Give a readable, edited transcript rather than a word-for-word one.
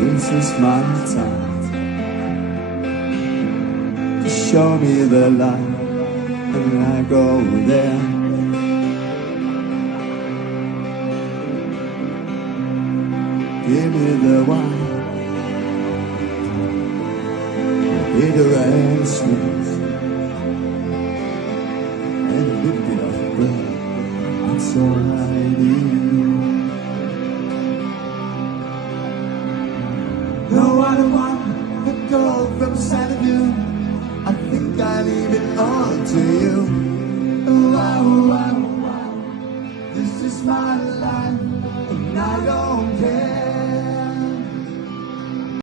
This is my time to show me the light, and I go there. Give me the wine, bitter and sweet, and a little bit of bread. That's all I need. No, I don't want the gold from Xanadu. I think I leave it all to you. Oh, wow, wow, wow. This is my life.